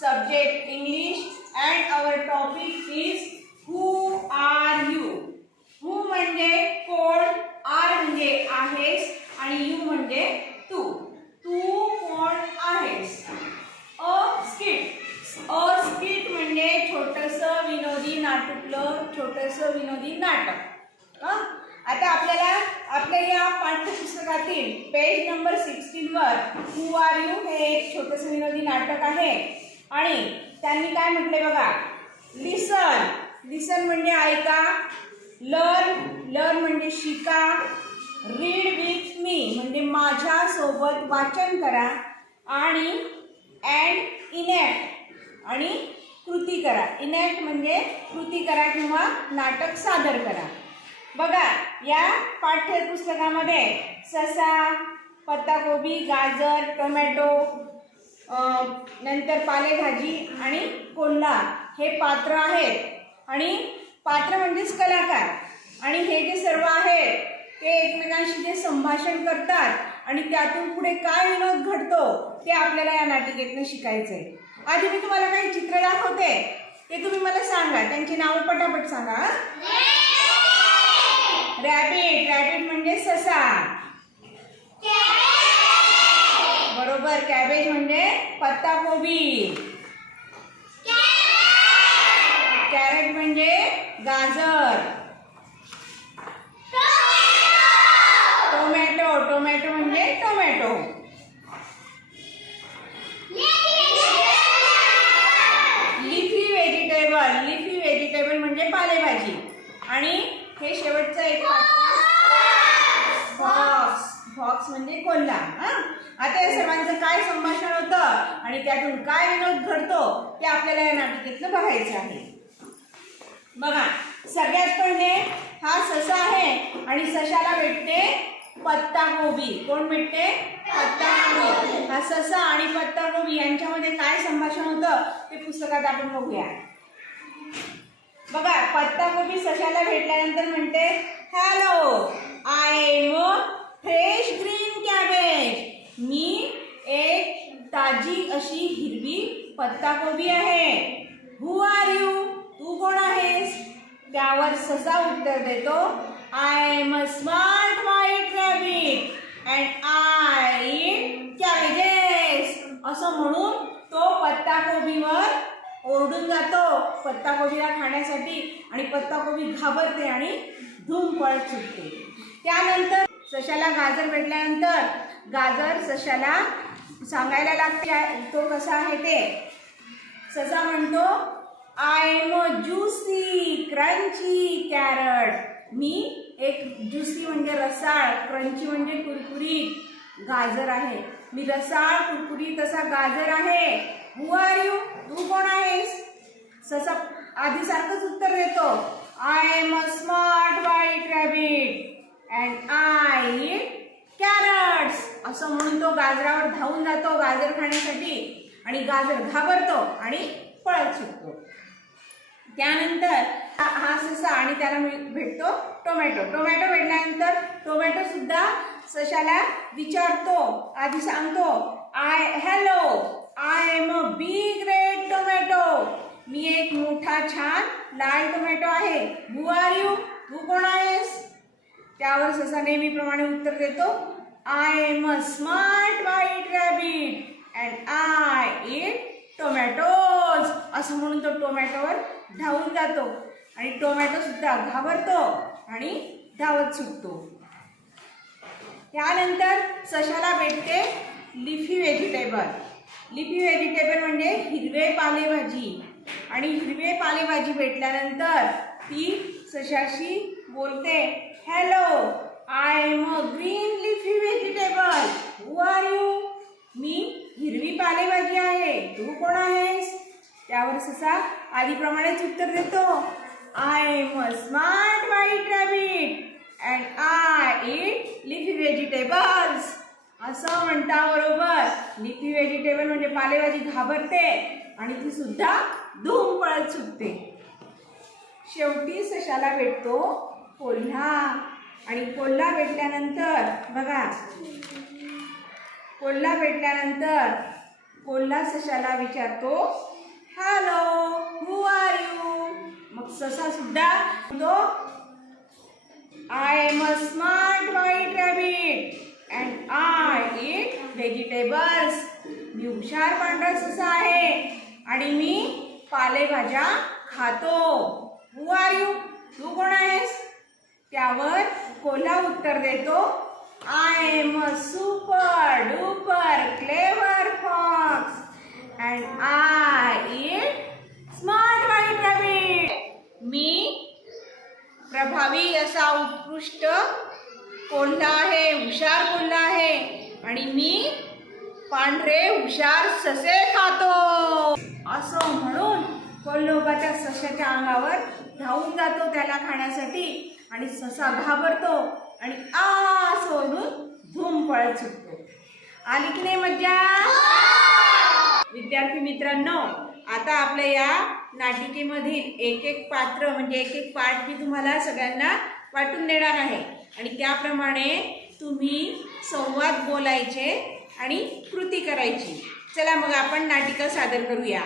subject English and our topic is who are you. who म्हणजे कोण, are म्हणजे आहेस आणि you म्हणजे तू. तू कोण आहेस. अ स्किट म्हणजे छोटंसं विनोदी नाटकलं, छोटंसं विनोदी नाटक. आता आपल्याला आपल्या या पाठ्यपुस्तकातील पेज नंबर 16 वर हू आर यू हे एक छोटंसं विनोदी नाटक आहे आणि त्यांनी काय म्हटले बघा. लिसन म्हणजे ऐका, लर्न म्हणजे शिका, रीड विथ मी म्हणजे माझ्या सोबत वाचन करा आणि अँड इनॅक्ट आणि कृती करा. इनॅक्ट म्हणजे कृती करा किंवा नाटक सादर करा. बघा या पाठ्यपुस्तकामध्ये ससा, पत्ताकोबी, गाजर, टोमॅटो, नंतर पालेभाजी आणि कोल्हा हे पात्र आहेत आणि पात्र म्हणजेच कलाकार. आणि हे जे सर्व आहेत ते एकमेकांशी जे संभाषण करतात आणि त्यातून पुढे काय विनोद घडतो ते आपल्याला या नाटिकेतून शिकायचं आहे. आधी मी तुम्हाला काही चित्र दाखवते, ते तुम्ही मला सांगा, त्यांची नावं पटापट सांगा. रॅबिट म्हणजे ससा, बरोबर. कॅबेज म्हणजे पत्ताकोबी, कॅरेट म्हणजे गाजर, टोमॅटो म्हणजे टोमॅटो, लिफी व्हेजिटेबल म्हणजे पालेभाजी आणि हे शेवटचं एक फॉक्स म्हणजे कोल्हा. आता या सर्वांचं काय संभाषण होतं आणि त्यातून काय विनोद घडतो ते आपल्याला या नाटिकेतलं बघायचं आहे. बघा सगळ्यात पहिले हा ससा आहे आणि सशाला भेटते पत्ताकोबी. कोण भेटते? पत्ताकोबी. हा ससा आणि पत्ताकोबी यांच्यामध्ये काय संभाषण होतं ते पुस्तकात आपण बघूया. बघा पत्ताकोबी सशाला भेटल्यानंतर म्हणते, hello, I am a fresh green cabbage. मी एक ताजी अशी हिरवी पत्ताकोबी आहे. हू आर यू, तू कोण आहेस? त्यावर ससा उत्तर देतो, I am a smart white rabbit and I eat cabbages. असं म्हणून तो पत्ताकोबीवर ओरडून जातो पत्ताकोबीला खाण्यासाठी आणि पत्ताकोबी घाबरते आणि धूम पळत सुटते. त्यानंतर सशाला गाजर भेटल्यानंतर गाजर सशाला सांगायला लागते तो कसा आहे ते. ससा म्हणतो, I am a juicy crunchy carrot. मी एक ज्युसी म्हणजे रसाळ, क्रंची म्हणजे कुरकुरीत गाजर आहे. मी रसाळ कुरकुरीत असा गाजर आहे. हू आर यू, तू कोण आहेस? ससा आधी सारखंच उत्तर देतो, I am a smart white rabbit and I eat carrots. असं म्हणून तो गाजरावर धावून जातो गाजर खाण्यासाठी आणि गाजर घाबरतो आणि पळत सुटतो. त्यानंतर हा ससा आणि त्याला भेटतो टोमॅटो. भेटल्यानंतर टोमॅटो सुद्धा सशाला विचारतो, आधी सांगतो, hello, I am a big red tomato. मी एक मोठा छान लाल टोमॅटो आहे. हू आर यू, तू कोण आहेस? त्यावर ससा नेहमीप्रमाणे उत्तर देतो, I am a smart white rabbit and I eat tomatoes. असं म्हणून तो टोमॅटोवर धावून जातो आणि टोमॅटो सुद्धा घाबरतो आणि धावत सुटतो. त्यानंतर सशाला भेटते लिफी व्हेजिटेबल म्हणजे हिरवे पालेभाजी आणि हिरवे पालेभाजी भेटल्यानंतर ती सशाशी बोलते, hello, I am a green leafy vegetable. Who are you, मी हिरवी पालेभाजी आहे. तू कोण आहेस? त्यावर ससा आधीप्रमाणेच उत्तर देतो, I am a smart white rabbit and I eat leafy vegetables. असं म्हणता बरोबर लिफी व्हेजिटेबल म्हणजे पालेभाजी घाबरते आणि ती सुद्धा धूम पळत सुटते. शेवटी सशाला भेटतो कोल्हा आणि कोल्हा भेटल्यानंतर बघा, कोल्हा भेटल्यानंतर कोल्हा सशाला विचारतो हॅलो हू आर यू. मग ससा सुद्धा तो I am a smart white rabbit and I eat vegetables. मी हुशार पांढरा ससा आहे आणि मी पालेभाज्या खातो. हू आर यू, तू कोण आहेस. त्यावर कोल्हा उत्तर देतो I am a super duper clever fox and I eat smart white rabbit. मी प्रभावी असा उत्कृष्ट कोल्हा आहे, हुशार कोल्हा आहे आणि मी पांढरे हुशार ससे खातो. असं म्हणून कोल्होबाच्या सशाच्या अंगावर धावून जातो त्याला खाण्यासाठी आणि ससा घाबरतो आणि आ सोडून धूम पळत सुटतो. आली की नाही मज्जा. विद्यार्थी मित्रांनो, आता आपल्या या नाटिकेमधील एक एक पात्र म्हणजे एक एक पाठ मी तुम्हाला सगळ्यांना वाटून देणार आहे आणि त्याप्रमाणे तुम्ही संवाद बोलायचे आणि कृती करायची. चला मग आपण नाटिका सादर करूया.